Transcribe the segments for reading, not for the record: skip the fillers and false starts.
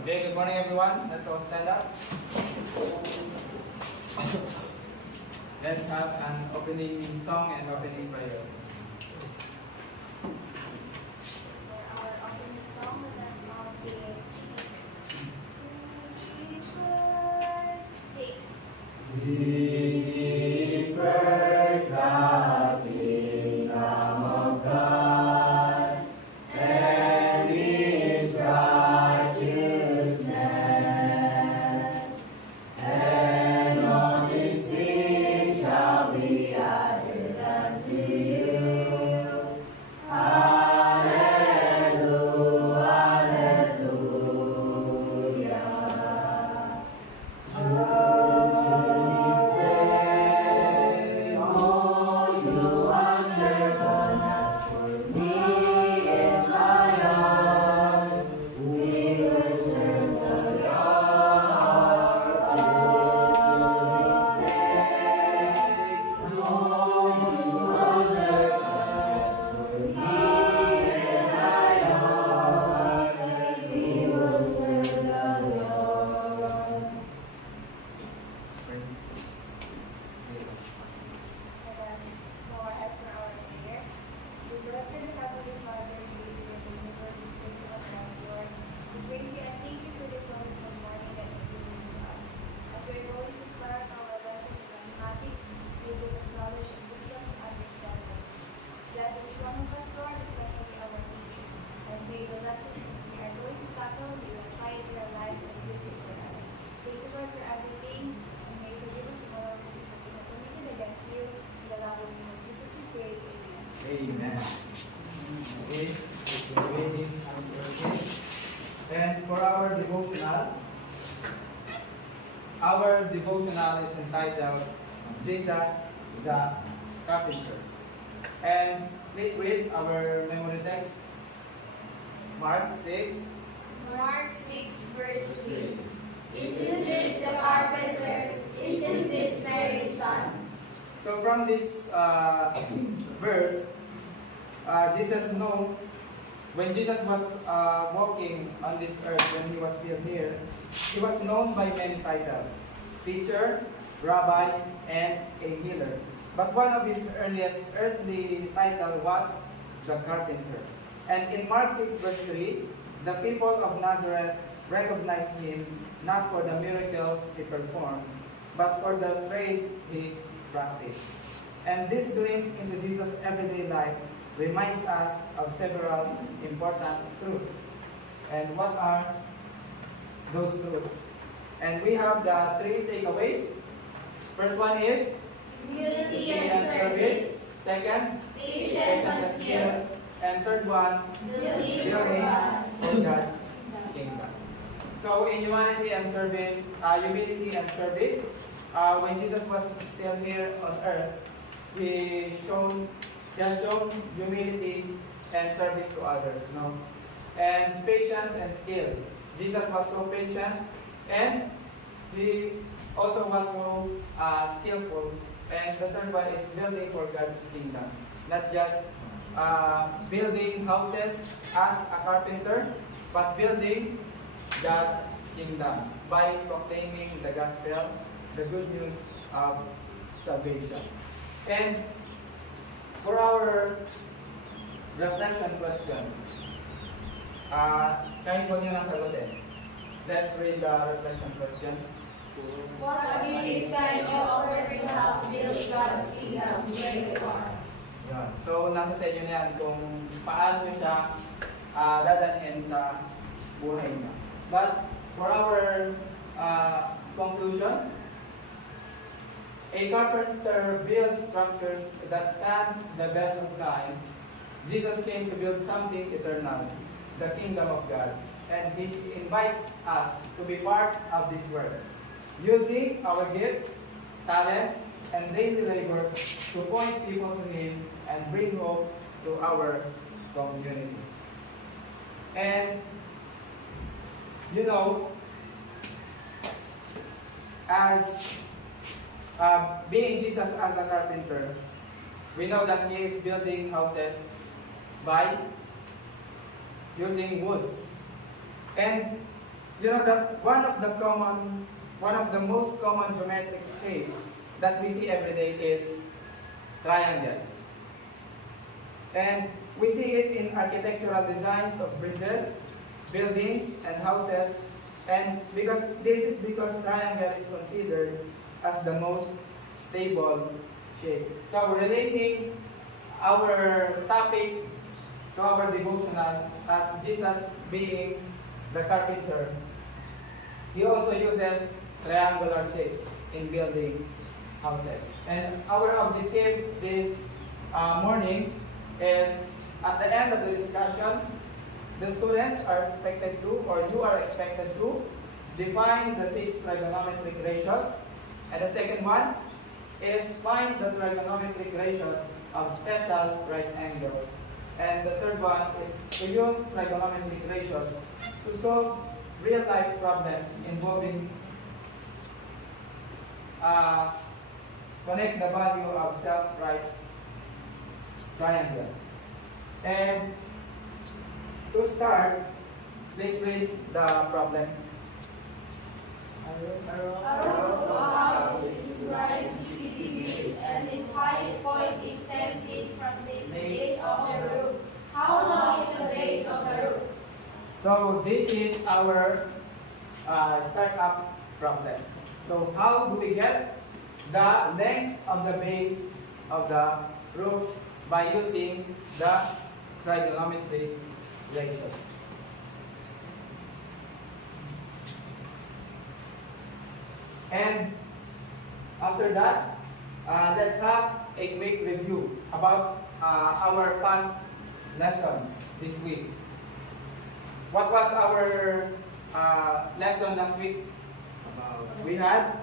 Okay, good morning everyone. Let's all stand up. Let's have an opening song and opening prayer. For our opening song, let us all sing. Seek first the kingdom of God and His righteousness, and all these things shall be added unto you. Hallelujah, hallelujah. Amen. Okay, we're waiting until okay. And for our devotional is entitled Jesus the Carpenter. And please read our memory text, Mark 6. Mark 6, verse 3. Isn't this the carpenter? Isn't this Mary's son? So from this verse, Jesus known, when Jesus was walking on this earth, when he was still here, he was known by many titles: teacher, rabbi, and a healer. But one of his earliest earthly title was the carpenter. And in Mark 6 verse 3, the people of Nazareth recognized him not for the miracles he performed, but for the trade he practiced. And this glimpse into Jesus' everyday life reminds us of several important truths. And what are those truths? And we have the three takeaways. First one is Unity and service, second, patience and skills, and third one, belief for building us. for God's kingdom. So in humanity and service, humility and service, when Jesus was still here on earth, he has shown humility and service to others. No? And patience and skill. Jesus was so patient, and he also was so skillful. And the third one is building for God's kingdom. Not just building houses as a carpenter, but building God's kingdom by proclaiming the gospel, the good news of salvation. And for our reflection question, kahit huwag nyo nang sagutin, let's read the reflection question. What gifts can you offer to help build God's kingdom where you are? Yan. So, nasa sa inyo na yan kung paano siya dadalhin sa buhay niya. But, for our conclusion, a carpenter builds structures that stand the best of time. Jesus came to build something eternal, the kingdom of God. And He invites us to be part of this work, using our gifts, talents, and daily labors to point people to Him and bring hope to our communities. And, you know, as being Jesus as a carpenter, we know that He is building houses by using woods. And you know that one of the most common geometric shapes that we see every day is triangle. And we see it in architectural designs of bridges, buildings, and houses. And this is because triangle is considered as the most stable shape. So relating our topic to our devotional as Jesus being the carpenter, he also uses triangular shapes in building houses. And our objective this morning is, at the end of the discussion, the students are expected to, or you are expected to, define the 6 trigonometric ratios. And the second one is find the trigonometric ratios of special right angles. And the third one is to use trigonometric ratios to solve real-life problems involving connect the value of self-right triangles. And to start, please read the problem. A roof of a house is divided 60 degrees, and its highest point is 10 feet from the base of the roof. How long is the base of the roof? So this is our startup problem. So how do we get the length of the base of the roof? By using the trigonometric ratios. And after that, let's have a quick review about our past lesson this week. What was our lesson last week? We had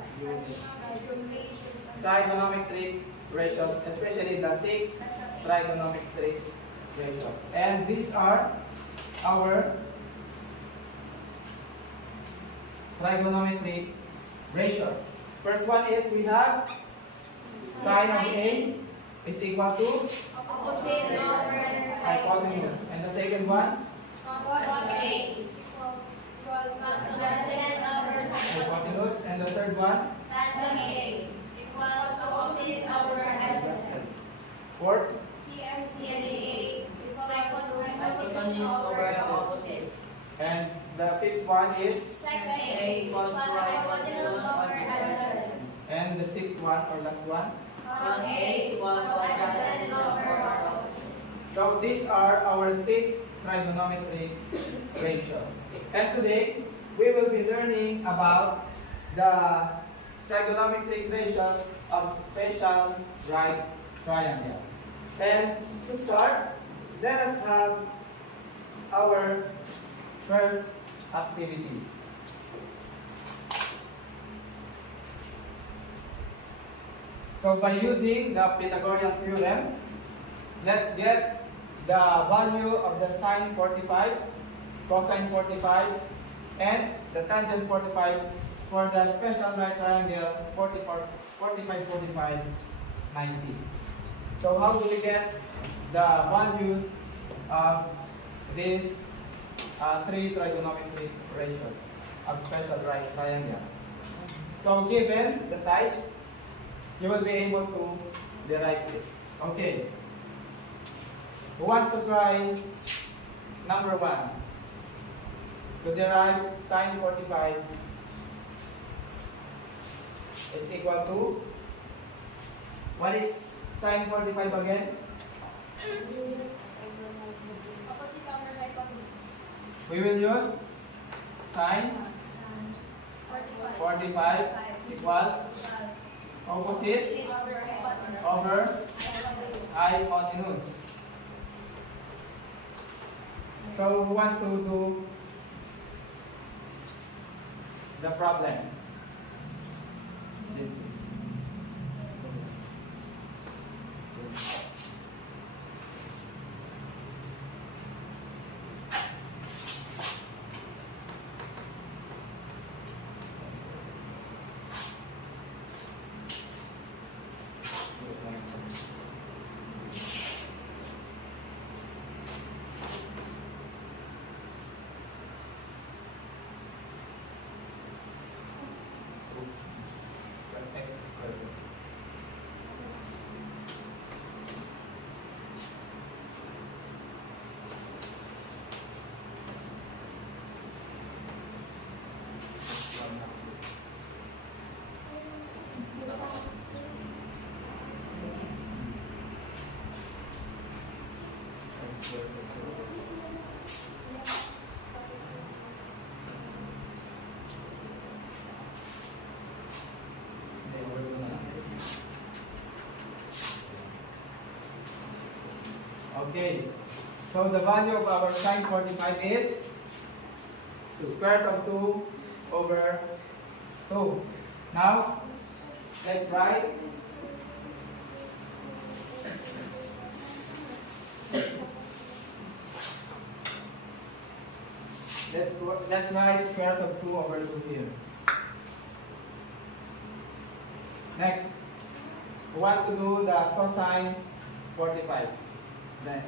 trigonometric ratios, especially the 6 trigonometric ratios. And these are our trigonometric ratios. First one is we have sine of A is equal to Opposite over hypotenuse. And the second one, cos A equals tangent over hypotenuse. And the third one, tangent A equals opposite over adjacent. fourth, CA equals hypotenuse over opposite. and the fifth one is, Sec A equals hypotenuse over adjacent. and the sixth one or last one. Cos A equals adjacent over opposite. So these are our 6 trigonometric ratios. And today, we will be learning about the trigonometric ratios of special right triangle. And to start, let us have our first activity. So by using the Pythagorean theorem, let's get the value of the sine 45, cosine 45, and the tangent 45 for the special right triangle 45, 45, 90. So how do we get the values of these 3 trigonometric ratios of special right triangle? So given the sides, you will be able to derive it. Okay. Who wants to try number 1? To derive sine 45 is equal to, what is sine 45 again? Opposite over hypotenuse. We will use sine 45 equals opposite over hypotenuse. So who wants to do the problem? Lindsay. Okay. So the value of our sine 45 is the square root of 2 over 2. Now, let's write let's write square root of 2 over 2 here. Next, we want to do the cosine 45. Then,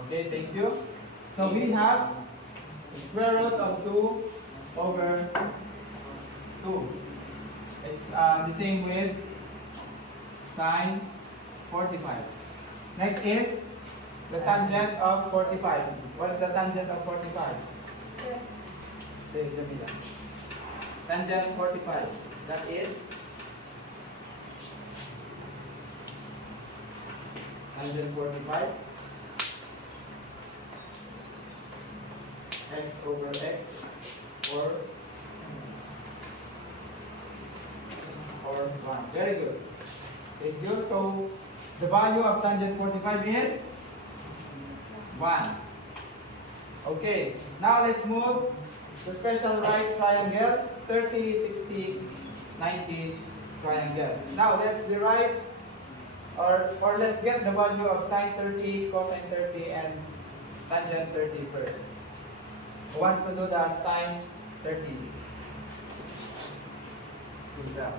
okay, thank you. So we have square root of 2 over 2. It's the same with sine 45. Next is the tangent of 45. What is the tangent of 45? Tangent 45. That is tangent 45 x over x or 1. Very good. Thank you. So the value of tangent 45 is 1. Okay. Now let's move to special right triangle, 30, 60, 90 triangle. Now let's derive or let's get the value of sine 30, cosine 30, and tangent 30 first. Who wants to do the sine 30? Who's that?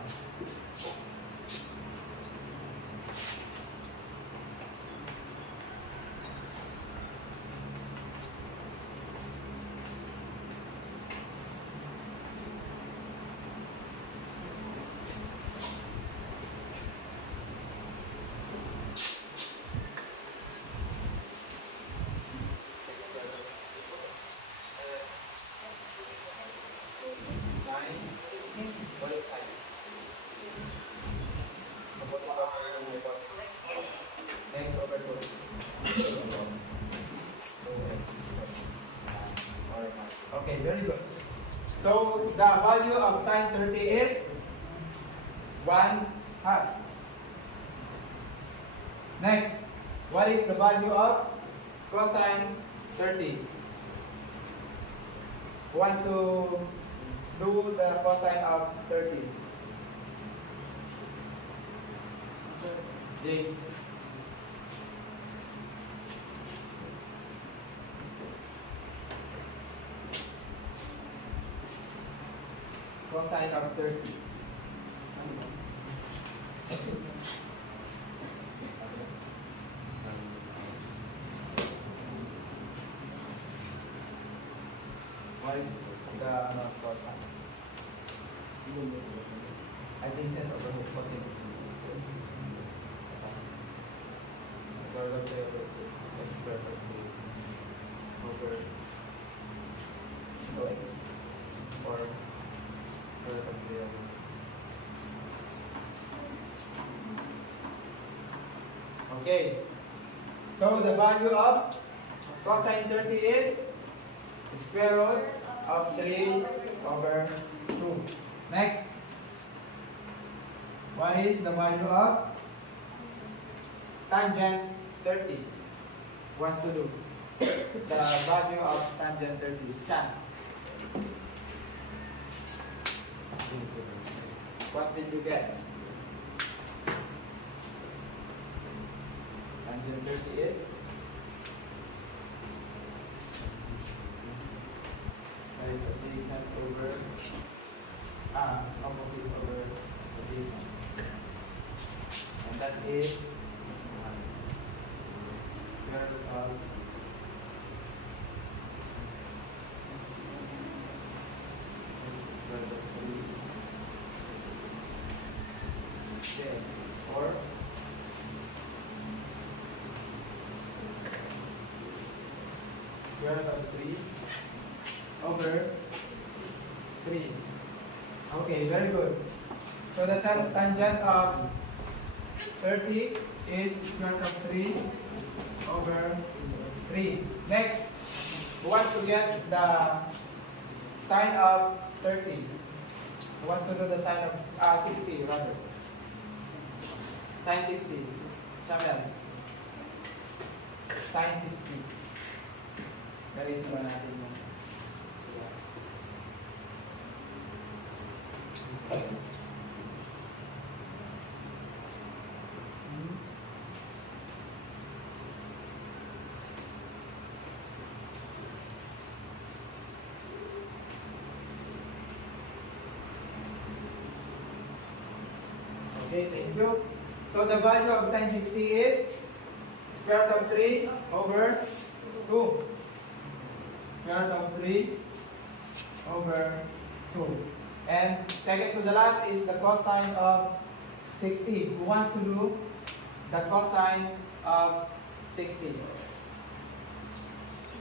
X over 2. Okay, very good. So the value of sine 30 is 1/2. Next, what is the value of cosine 30? Who wants to do the cosine of 30? James. Cosine of 30. What is the cosine? I think set over what is square root of x square root over x or square root of 0. Okay, so the value of cosine 30 is square root of 3 over 2. Next, what is the value of tangent 30? Who wants to do the value of tangent 30? Chan. What did you get? Tangent 30 is that is adjacent over opposite over adjacent, and that is square root of square root of 3. Okay, or square root of 3 over 3. Okay, very good. So the tangent of 30 is square root of 3 over 3. Next, we want to get the sine of 30. Who wants to do the sine of 60 rather? Sine 60. Shamel. Sine 60. Galis naman natin yun. Okay, thank you. So the value of sine 60 is square root of 3 over 2. Square root of 3 over 2. And second to the last is the cosine of 60. Who wants to do the cosine of 60?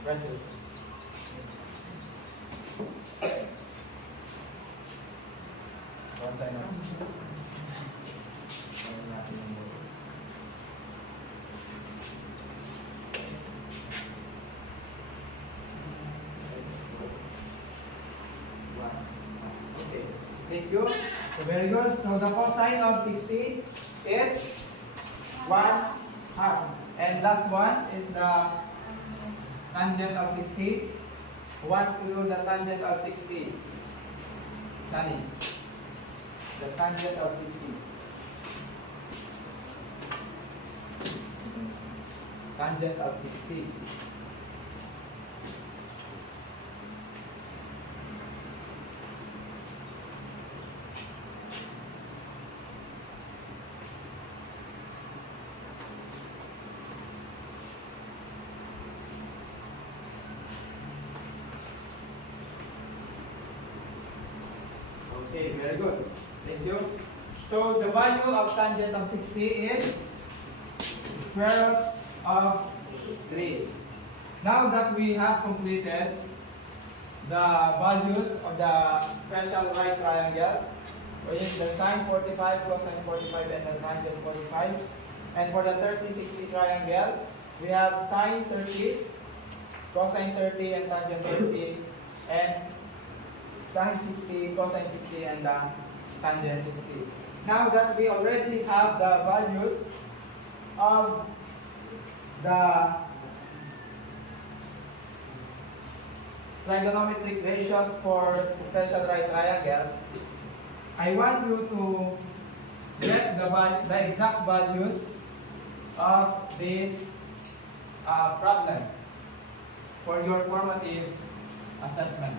Practice. Cosine of 60. Okay, thank you. So very good. So the cosine of 60 is 1/2. And last one is the tangent of 60. Who wants to do the tangent of 60? Sunny. The tangent of 60. Tangent of 60. Okay, very good. Thank you. So the value of tangent of 60 is square root of 3. Now that we have completed the values of the special right triangles, which is the sine 45, cosine 45, and the tangent 45. And for the 30-60 triangle, we have sine 30, cosine 30, and tangent 30, and sine 60, cosine 60, and the tangent 60. Now that we already have the values of the trigonometric ratios for special right triangles, I want you to get the exact values of this problem for your formative assessment.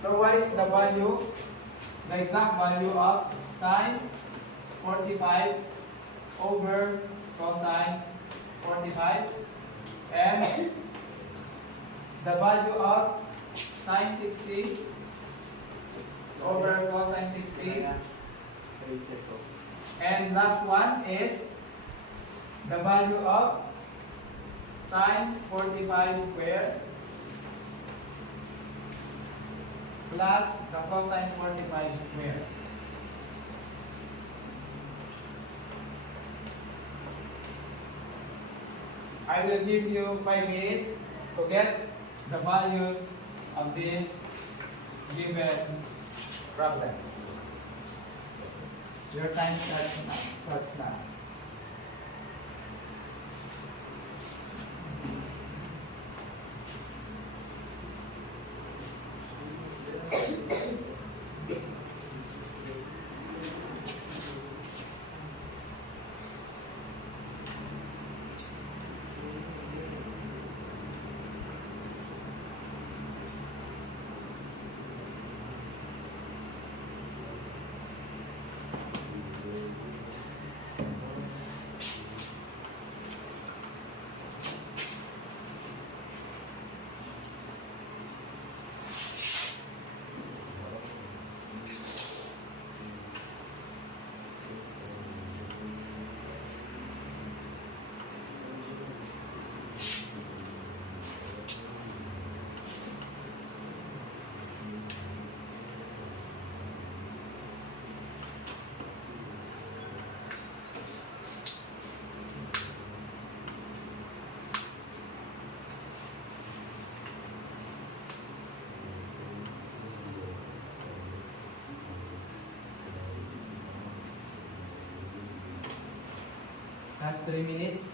So what is the value, the exact value of sine 45 over cosine 45, and the value of sine 60 over cosine 60, and last one is the value of sine 45 squared plus the cosine 45 squared. I will give you 5 minutes to get the values of this given problem. Your time starts now. Last 3 minutes.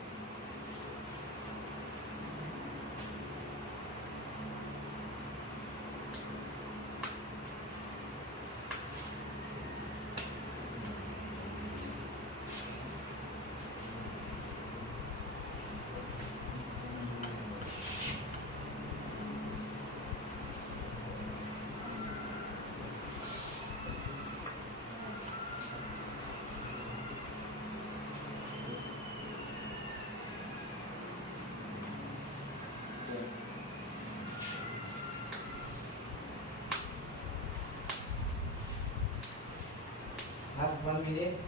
Last 1 minute.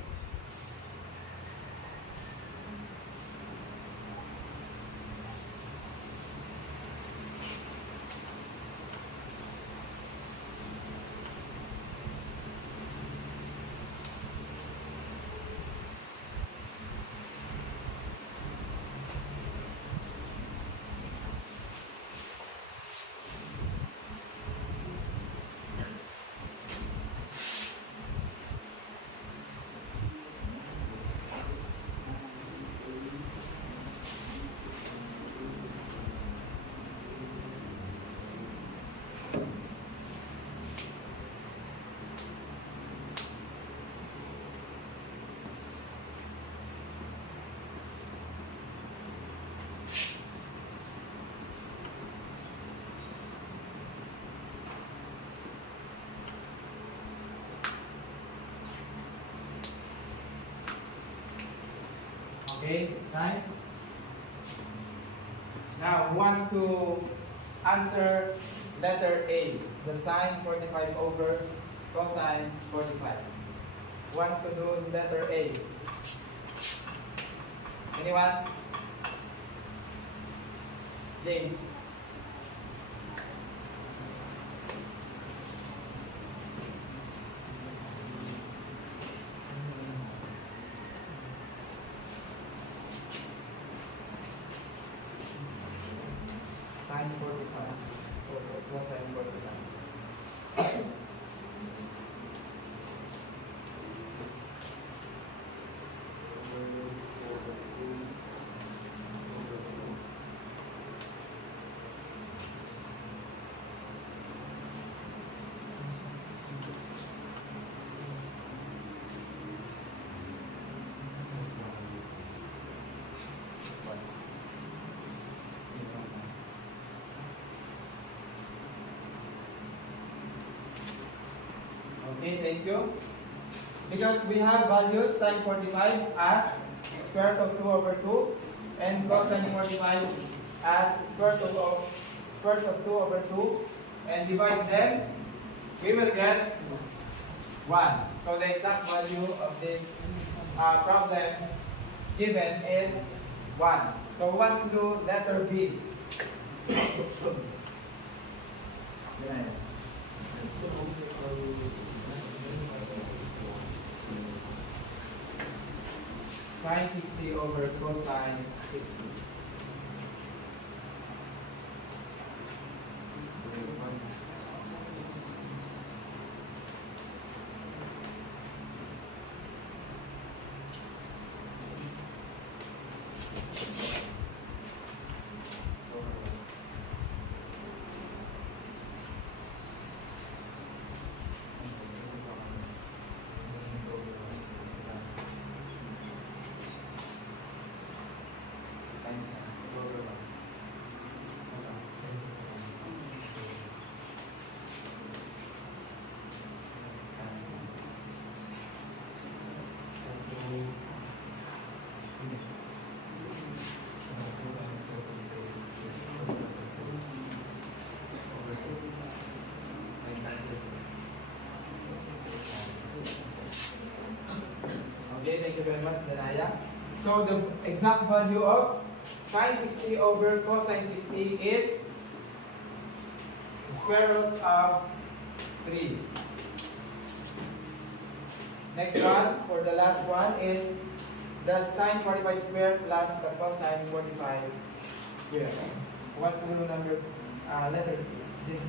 Okay, it's time. Now, who wants to answer letter A, the sine 45 over cosine 45? Who wants to do letter A? Anyone? James. Sine 45 over cosine 45. Okay, thank you. Because we have values sine 45 as square root of 2 over 2 and cosine 45 as square root of 2 over 2 and divide them, we will get 1. So the exact value of this problem given is 1. So we want to do letter B. Sine 60 over cosine 60. Okay, thank you very much, Danaya. So the exact value of sine 60 over cosine 60 is square root of 3. Next one, for the last one, is the sine 45 square plus the cosine 45 square. What's the number? Letter C. This.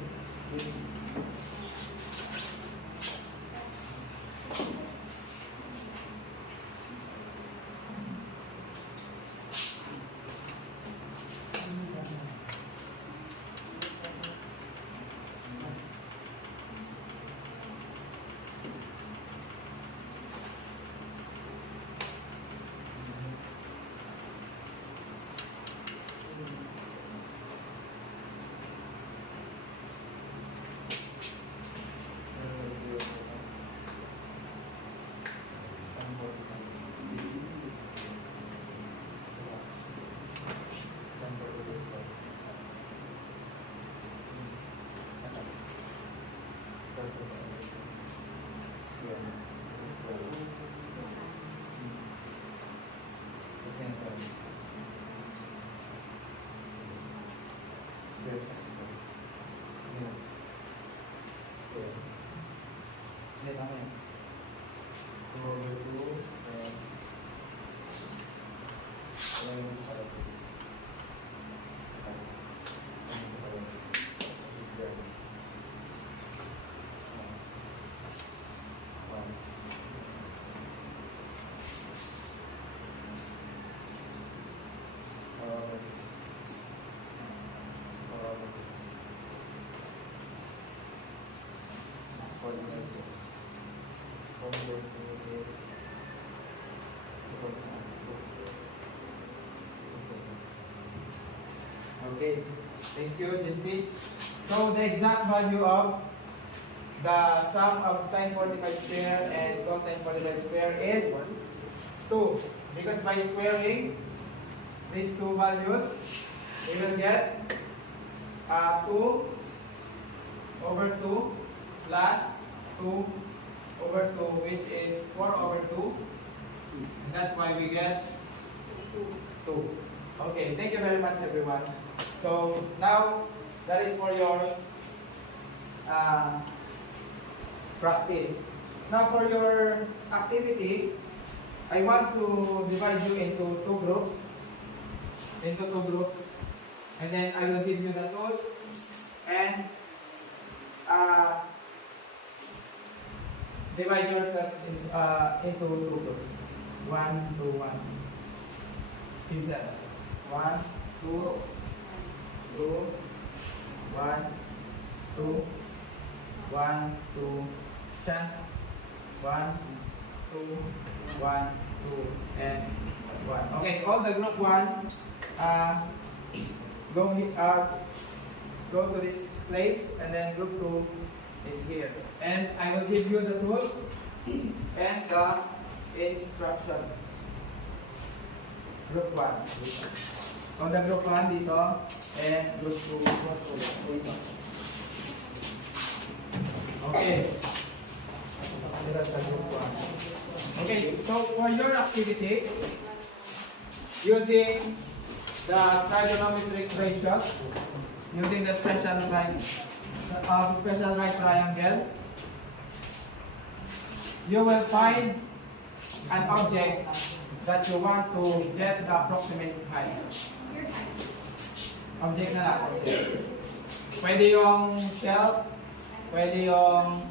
Okay, thank you, Jinsi. So the exact value of the sum of sine 45 square and cosine 45 square is 2. Because by squaring these two values, we will get 2 over 2 plus 2 over 2, which is 4 over 2. And that's why we get 2. Okay, thank you very much, everyone. So now that is for your practice. Now for your activity, I want to divide you into two groups. And then I will give you the tools and divide yourselves into two groups. 1, 2, 1. 1, 2, 2, 1, 2, 1, 2, 10, 1, 2, 1, 2, and 1. Okay, all the group 1 go to this place, and then group 2 is here. And I will give you the tools and the instruction. Group 1. On the group 1 dito, and group 2 dito. Okay. Okay, so for your activity, using the trigonometric ratios, using the special right triangle, you will find an object that you want to get the approximate height. Object na lang. Pwede yung shelf, pwede yung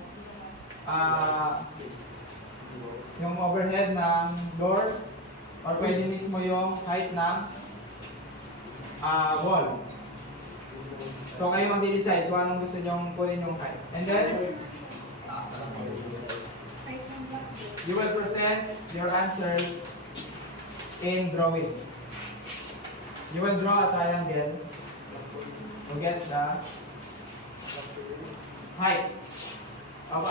overhead ng door, or pwede mismo yung height ng wall. So kayo mag-decide kung anong gusto nyong kunin yung height. And then, you will present your answers in drawing. You will draw a triangle to get the height of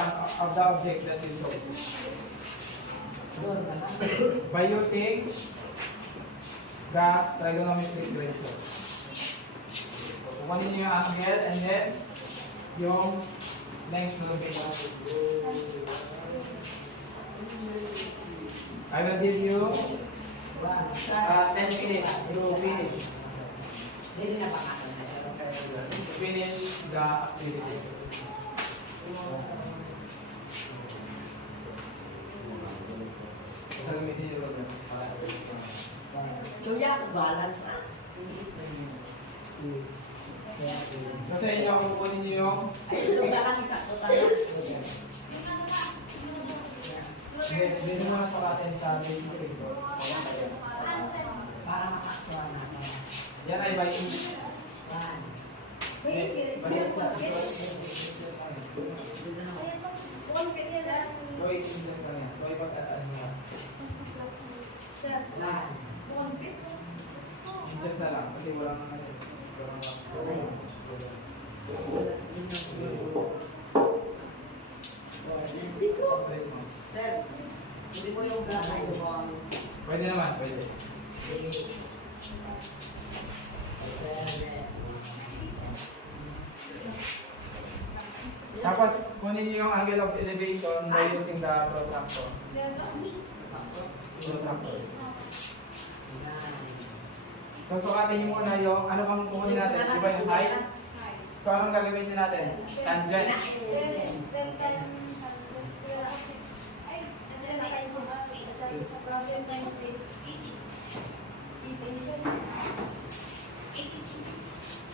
the object that you chose. By using the trigonometric ratios. Kukunin niyo yung angle and then yung length ng base. I will give you 10 minutes to finish. Finish the activity. Balance. Kasi inyo kung kukunin niyo yung Dito muna sa atin sa basic ito. Para masaktuhan natin. Yan ay by inch. So, 8 inches lang yan. So, ipag-ataan nyo. Inches na lang. Kasi wala nang Sir, hindi mo yung gana yung Pwede naman, pwede. Tapos, kunin niyo yung angle of elevation by using the protractor. Protractor. So, sukatin niyo muna yung, ano bang kukunin natin? Di ba yung height? So, anong gagawin niyo natin? Tangent.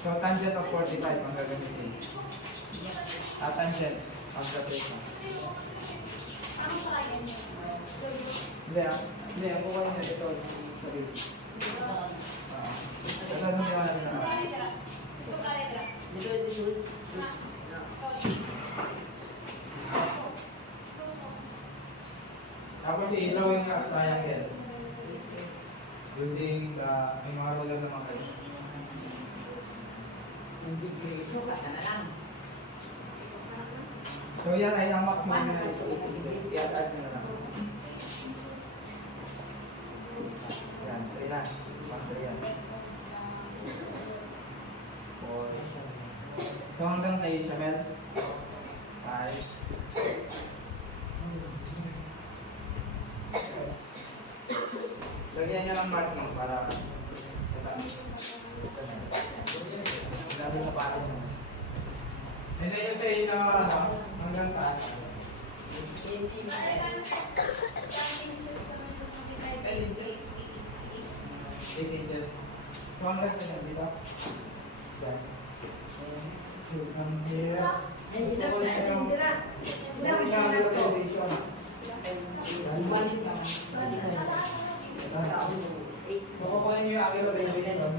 So, tangent of 45 ang gagamitin. Tangent of the plane. Hindi, hindi. Ang kukunin niyo ito. Sorry. Kasano niyo natin na? Tapos i-drawing nga as triangle. Using the, may mga ruler naman kayo. Hindi preso ka na lang. So yan ay ang maximum na ito. I-add nyo na lang. Yan, 3 na. 1, 3 yan. 4. So hanggang kay Shamel. 5. Lagyan nyo ng marking para sabi sa patin mo. Hindi nyo sa inyo ano, hanggang saan? 8 inches. So hanggang saan dito? Yan. From here. Hindi na. Balik ka. So kukunin nyo yung angle of elevation.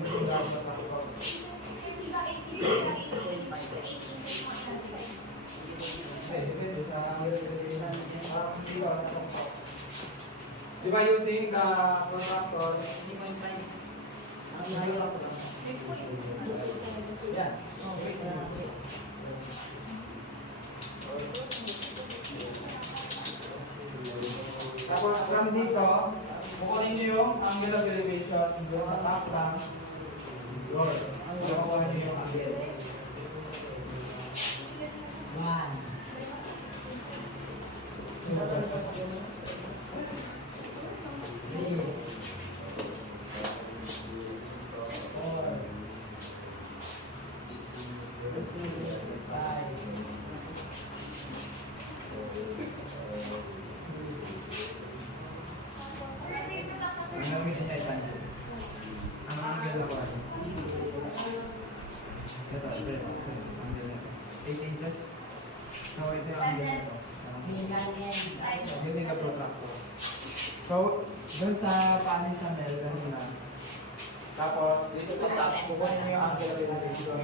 Depende sa angle of elevation. Di ba using the protractor? Yan. Tapos from dito, kukunin nyo yung angle of elevation doon sa top lang. Yun. So kukunin nyo yung angle. 8 inches. So ito yung angle nito. Using the protractor. So, dun sa panin sa Mel, kanina. Tapos, dito sa top, kukunin nyo yung angle of elevation.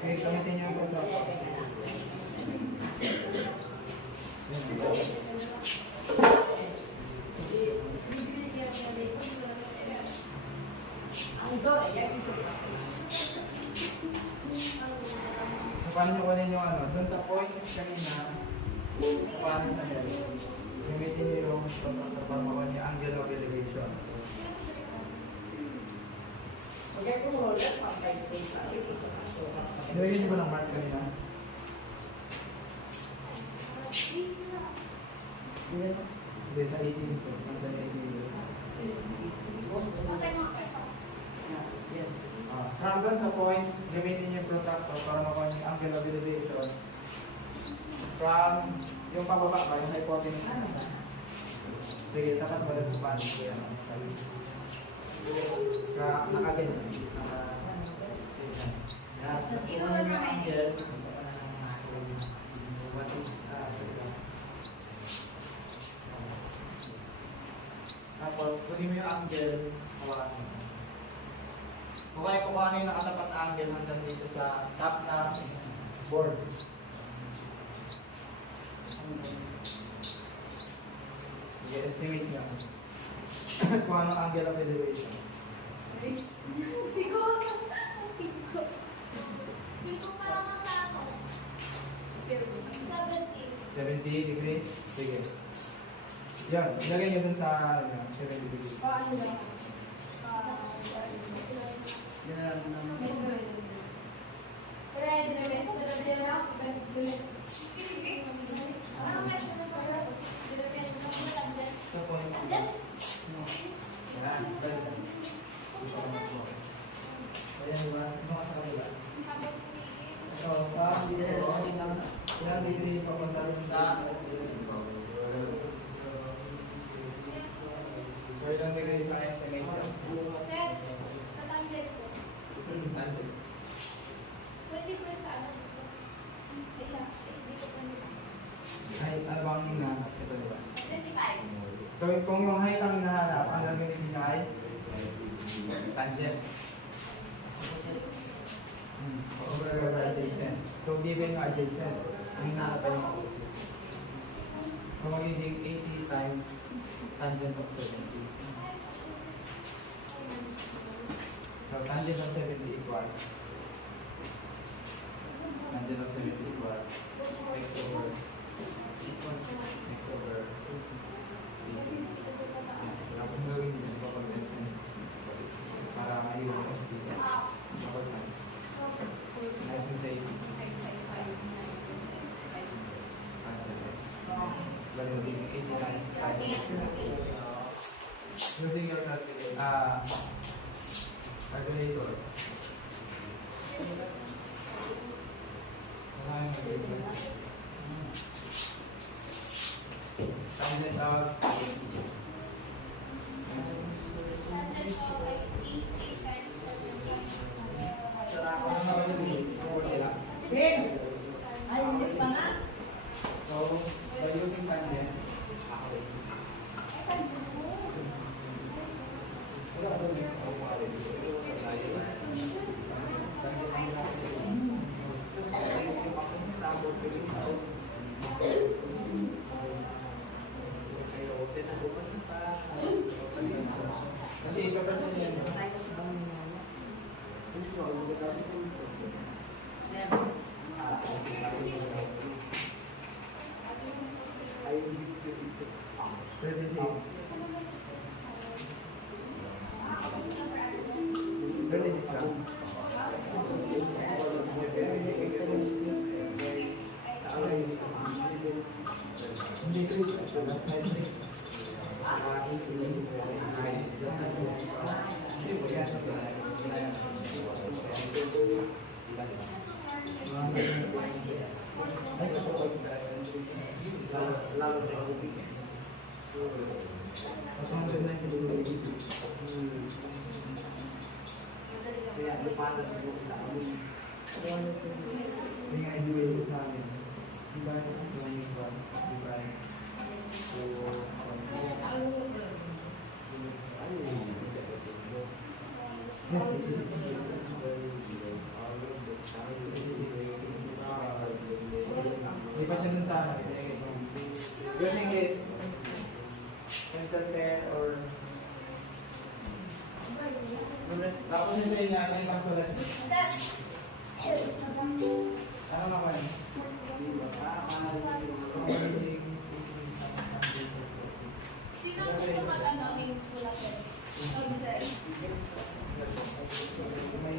Okay, gamitin nyo yung protractor. So, paano nyo kunin yung ano? Dun sa point kanina, paano sa Mel? Gamitin nyo yung protractor para makuha yung angle of elevation. Nilagyan nyo ba ng mark kanina? Hindi, sa 18 inches. Hanggang 18 inches. From doon sa point, gamitin yung protractor para makuha yung angle of elevation. From yung pababa ba, yung hypotenuse. Sige, tapat mo lang sa paano ko yan. Nakaganyan. Sa puno yung angle, tapos, kunin mo yung angle, hawakan mo. Okay, kung ano yung nakatapat na angle hanggang dito sa top na board. Sige, estimate nyo. Kung anong angle of elevation. Dito parang matako. 70. 70 degrees? Sige. Yan, ilagay nyo dun sa 70 degrees. Red, So kung yung height ang hinahanap, ang gagamitin niya ay tangent. Over adjacent. So given yung adjacent, ang hinahanap ay yung opposite. So magiging 80 times tangent of 70. So tangent of 70 equals tangent of 70 equals x over 80. Tapos gawin din ito pag-tension para maiwan ko sa dito. Tapos times. Nice and safe. Bali magiging 80 times. Using your calculator. Tangent of 80. Vince! Ay, miss pa na? So, by using tangent, kasi ipapansin niya using this central pair or tapos yung sa inyo ang isang sulat. Ano naman? Sino ang gusto mag-ano ng bulatan? Observe. May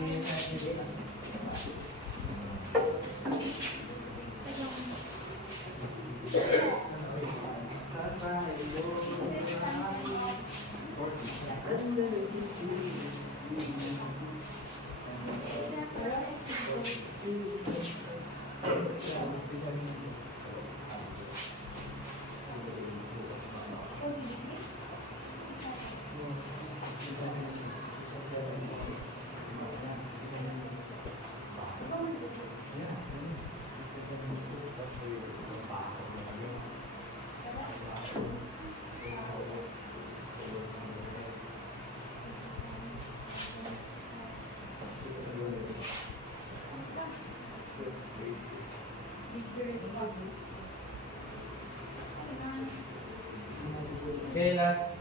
Okay, last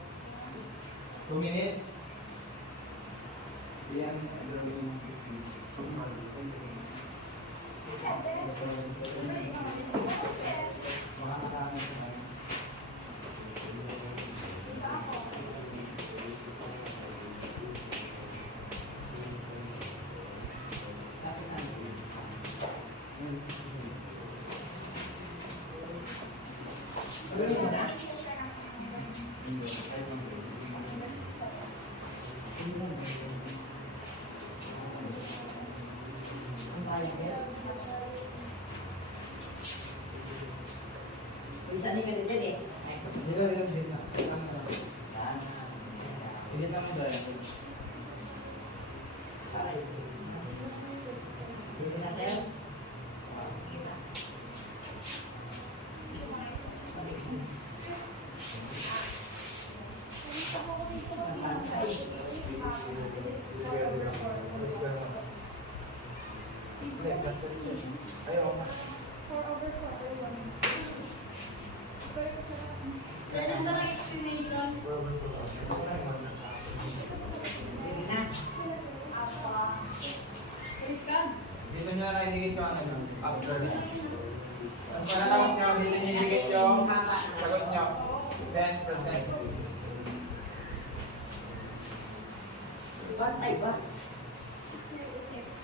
2 minutes. Yan, Bisa ni ka din eh. Para isa. Hindi na sa'yo. Mas malalawak nyo, dito nyo higit yung sagot nyo. 10%. Bantay ba?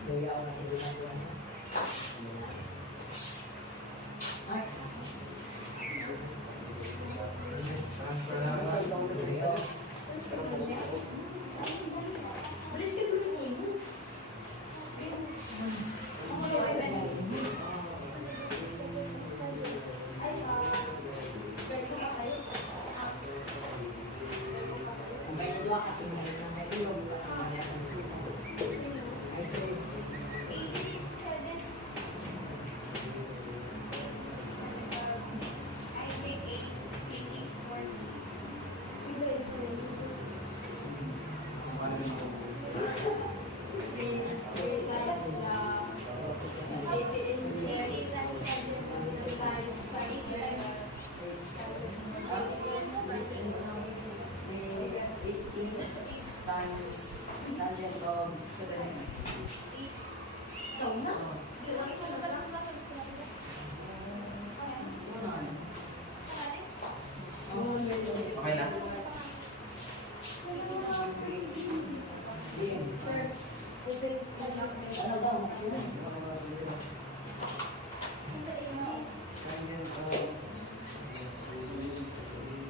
Luya ako na sa bilang. Ay. Transfer na naman. Luya. May dua kasi may ilong pa naman yan. Ay, sorry. Okay na? Ano daw?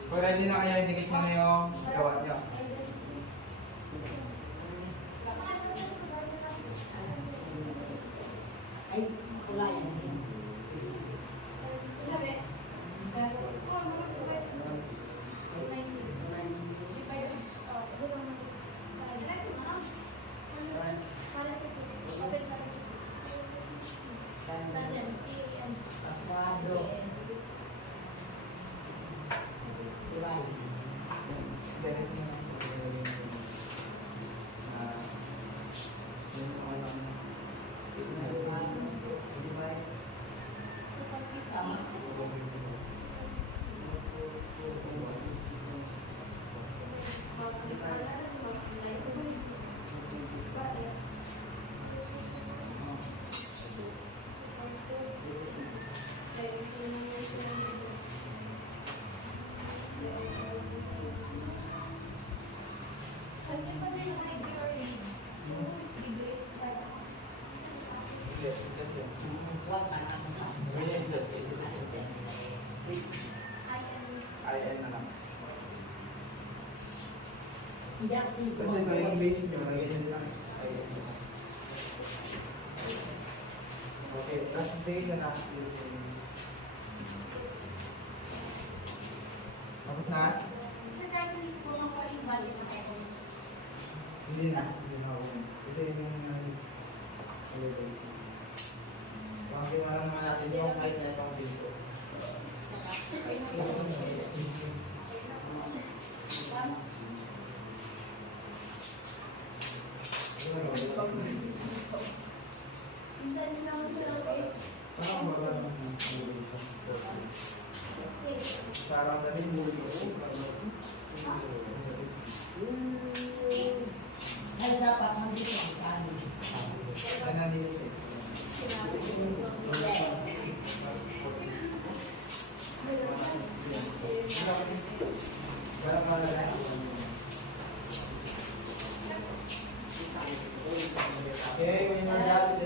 Kung ready na kayo, idikit mo na yung gawa nyo. Ay, wala yan. Paswado. Diba? Direct nyo. Yun ang ano. Tama. Huwag ka na. IN na lang. Hindi ako Kasi ito yung base nyo, ganyan lang. IN. Okay, last day na na. Tapos na? Hindi na. Hindi na ako. Kasi yun yung bakit na naman natin yung height na itong dito. Parang wala naman. Parang dali mo Ay, dapat nandito ang saan. Okay, when you're done,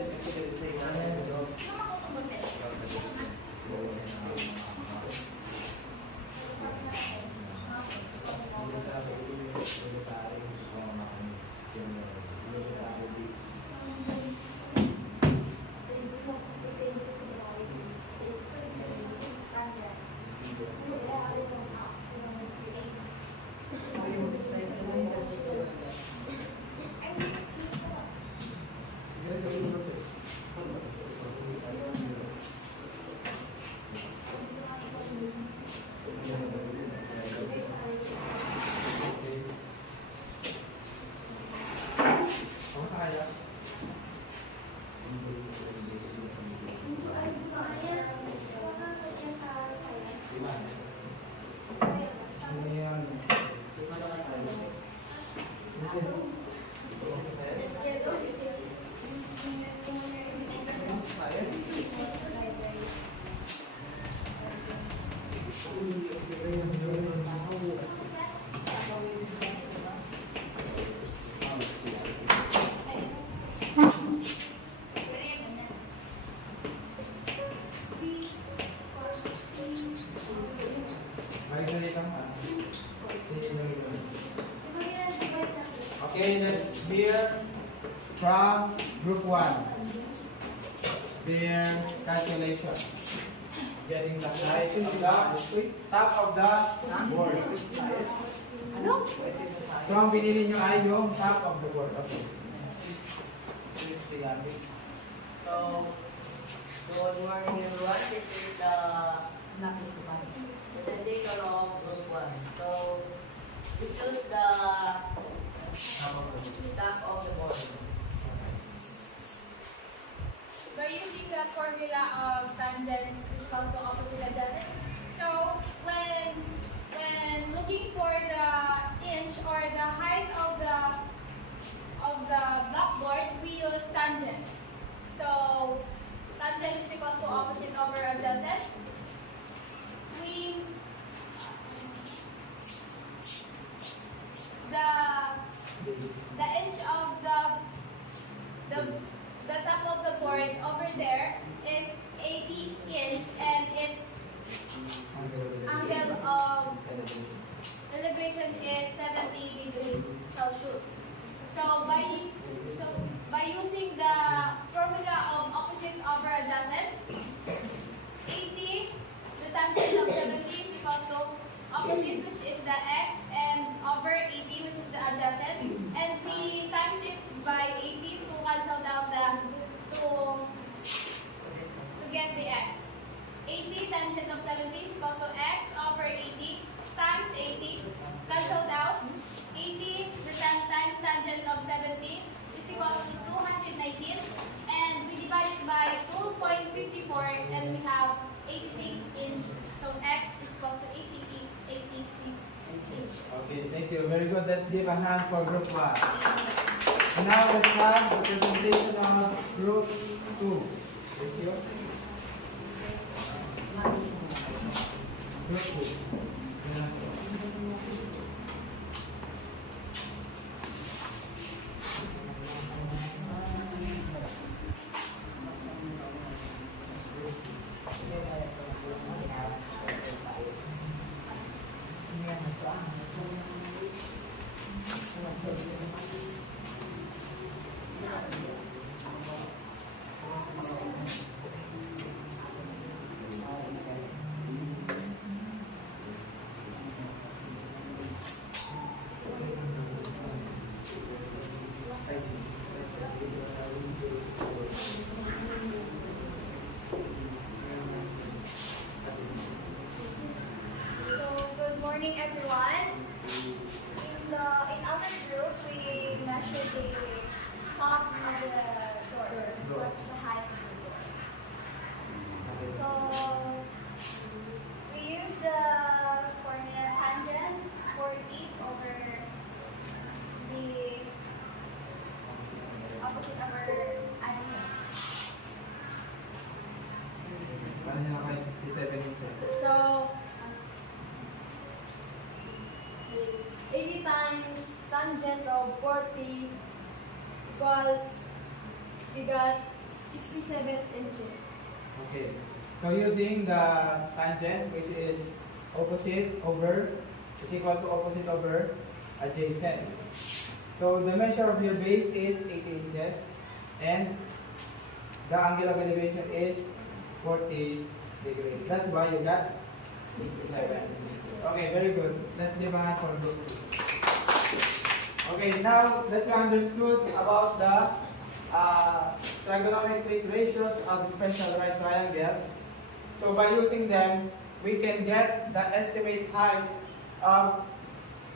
Okay, let's hear from group 1. Their calculation. Getting the height of the top of the board. Ano? So, ang pinili nyo ay yung top of the board. Okay. So, good morning everyone. This is the Napis ko pa. presentation of group 1. So, we choose the top of the board. By using the formula of tangent is equal to opposite adjacent. So when looking for the inch or the height of the blackboard, we use tangent. So tangent is equal to opposite over adjacent. We the inch of the top of the board over there is 80 inch and its angle of elevation is 70 degrees Celsius. So by using the formula of opposite over adjacent, 80, the tangent of 70 is equal to opposite, which is the x, and over 80, which is the adjacent, and we times it by 80 to cancel down to get the x. 80 tangent of 70 is equal to x over 80 times 80, cancel down. 80, the times tangent of 70 is equal to 219, and we divide it by 2.54, and we have 86 inch. So x is equal to 86 inches. Okay, thank you. Very good. Let's give a hand for group 1. Now let's have the presentation of group 2. Thank you. Napis ko na. Group 2. So, good morning everyone. In our group, we measure the top of the door. What's the height of the door? So, we use the formula tangent 40 over the opposite over adjacent. Ano nyo na kayo? 67 inches. So 80 times tangent of 40 equals, we got 67 inches. Okay. So using the tangent, which is opposite over, is equal to opposite over adjacent. So the measure of your base is 80 inches, and the angle of elevation is 40 degrees. That's why you got 67. Okay, very good. Let's give a hand for group 2. Okay, now that you understood about the trigonometric ratios of special right triangles, so by using them, we can get the estimate height of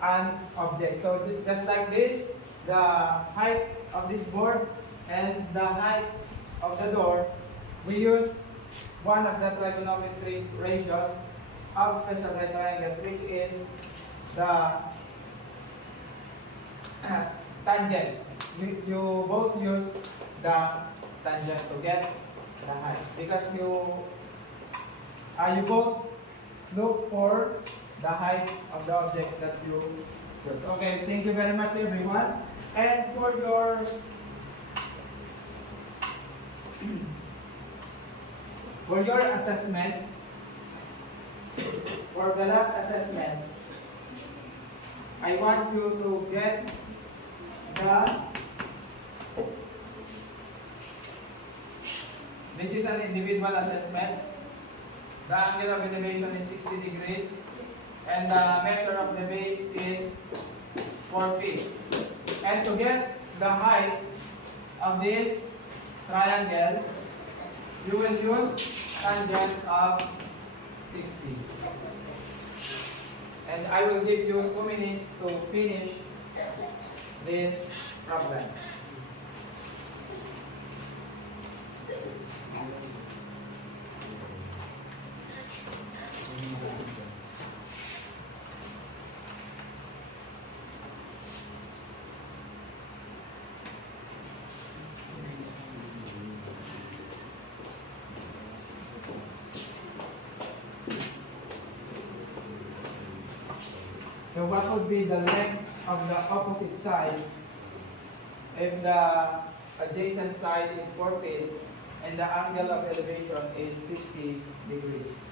an object. So just like this, the height of this board and the height of the door, we use one of the trigonometric ratios of special right triangles, which is the tangent. You both use the tangent to get the height because you both look for the height of the objects that you choose. Okay, thank you very much everyone. And for your assessment, for the last assessment, I want you to get this is an individual assessment. The angle of elevation is 60 degrees and the measure of the base is 4 feet. And to get the height of this triangle, you will use tangent of 60. And I will give you 2 minutes to finish this problem. So what would be the length of the opposite side if the adjacent side is 4 feet and the angle of elevation is 60 degrees?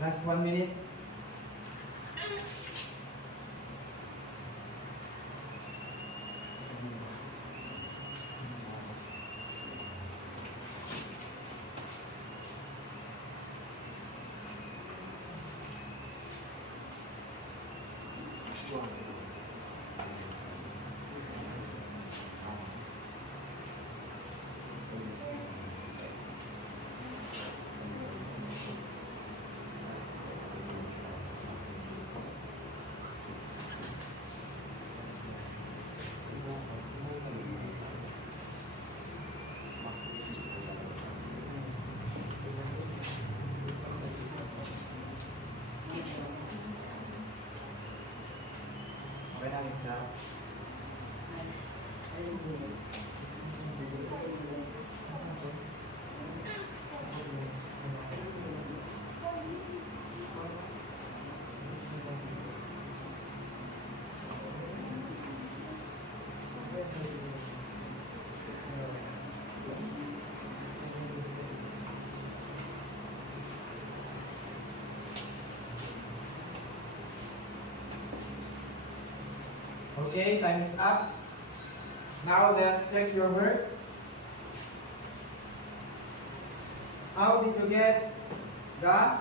Last 1 minute. Okay na, exam. Okay, time is up. Now let's check your work. How did you get the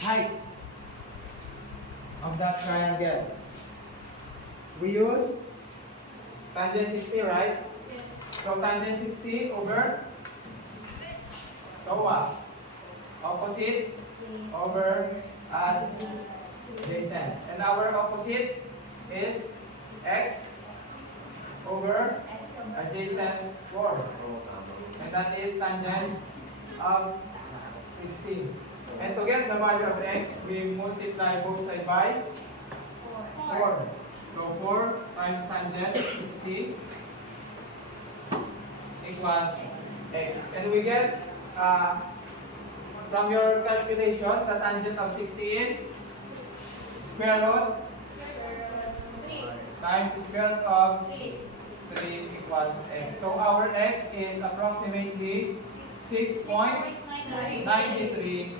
height of that triangle? We use tangent 60, right? So tangent 60 over what? Opposite over adjacent. And our opposite is x over adjacent 4. And that is tangent of 16. And to get the value of x, we multiply both sides by 4. So 4 times tangent 60 equals x. And we get, from your calculation, the tangent of 60 is square root times the square root of 3 equals x. So our x is approximately 6.93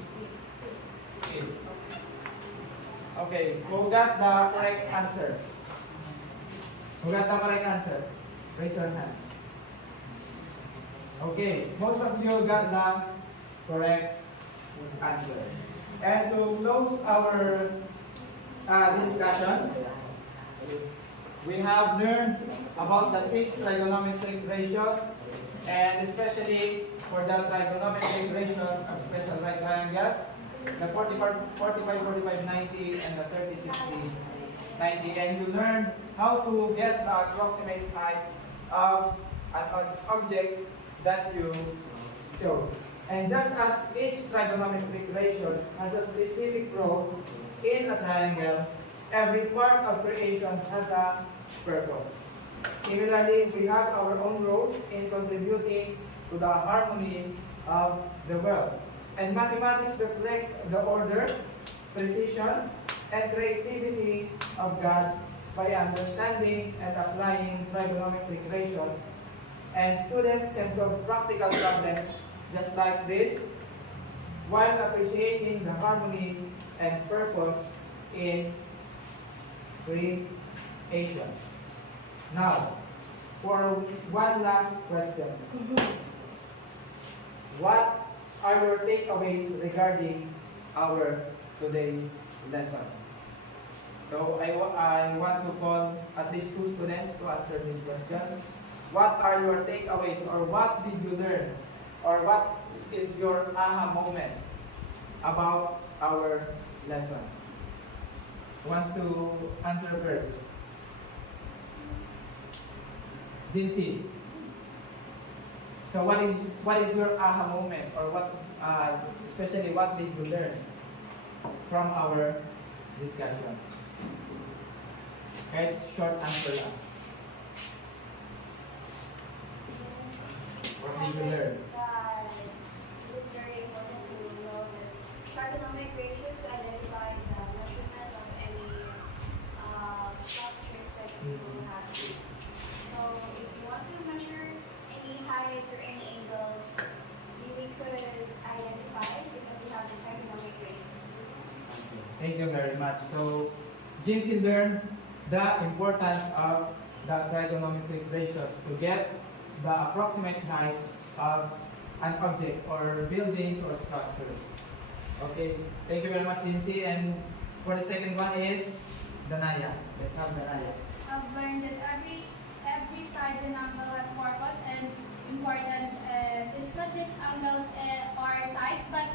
feet. Okay, who got the correct answer? Who got the correct answer? Raise your hands. Okay, most of you got the correct answer. And to close our discussion, we have learned about the 6 trigonometric ratios, and especially for the trigonometric ratios of special right triangles, the 45, 45, 90, and the 30, 60, 90. And you learned how to get the approximate height of an object that you chose. And just as each trigonometric ratio has a specific role in a triangle, every part of creation has a purpose. Similarly, we have our own roles in contributing to the harmony of the world. And mathematics reflects the order, precision, and creativity of God by understanding and applying trigonometric ratios. And students can solve practical problems just like this while appreciating the harmony and purpose in creation. Now, for one last question. What are your takeaways regarding our today's lesson? So I want to call at least 2 students to answer this question. What are your takeaways, or what did you learn, or what is your aha moment about our lesson? Who wants to answer first? Jinsi. So what is your aha moment, or what especially what did you learn from our discussion? Okay, it's short answer lang. What did you learn? That it is very important to know that trigonometric ratios identify the measurements of any structures that you have. So if you want to measure any heights or any angles, we could identify it because we have the trigonometric ratios. Thank you very much. So, Jinsi learned the importance of the trigonometric ratios to get the approximate height of an object or buildings or structures. Okay, thank you very much, Jinsi. And for the second one is Danaya. Let's have Danaya. I've learned that every size and angle has purpose and importance. It's not just angles or sides, but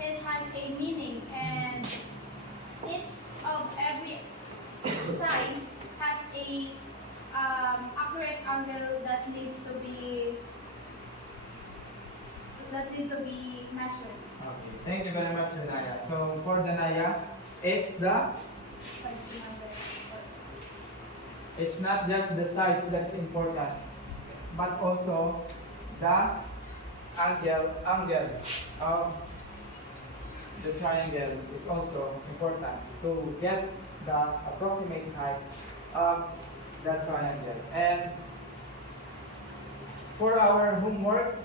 it has a meaning, and each of every size has a accurate angle that needs to be measured. Okay, thank you very much, Danaya. So for Danaya, it's not just the size that's important, but also the angle of the triangle is also important to get the approximate height of the triangle. And for our homework,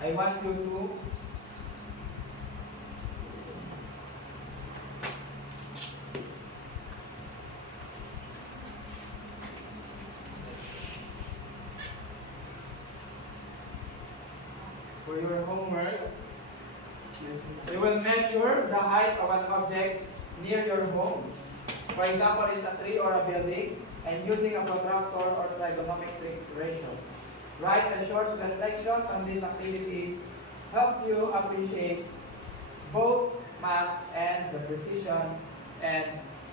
I want you to you will measure the height of an object near your home. For example, it's a tree or a building, and using a protractor or trigonometric ratios. Write a short reflection on this activity helps you appreciate both math and the precision and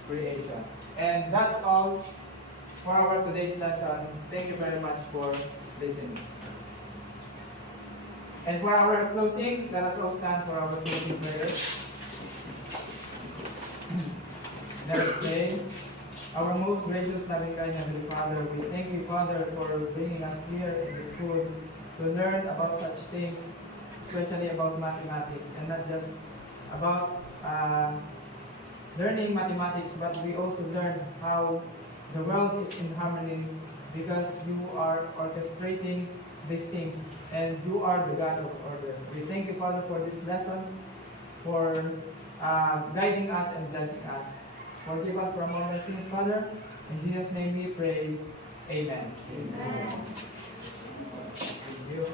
creation. And that's all for our today's lesson. Thank you very much for listening. And for our closing, let us all stand for our closing prayer. Let us pray. Our most gracious, loving, kind Heavenly Father, we thank you, Father, for bringing us here in the school to learn about such things, especially about mathematics, and not just about learning mathematics, but we also learn how the world is in harmony because you are orchestrating these things, and you are the God of order. We thank you, Father, for these lessons, for guiding us and blessing us. Forgive us from all our sins, Father. In Jesus' name we pray. Amen. Amen. Thank you.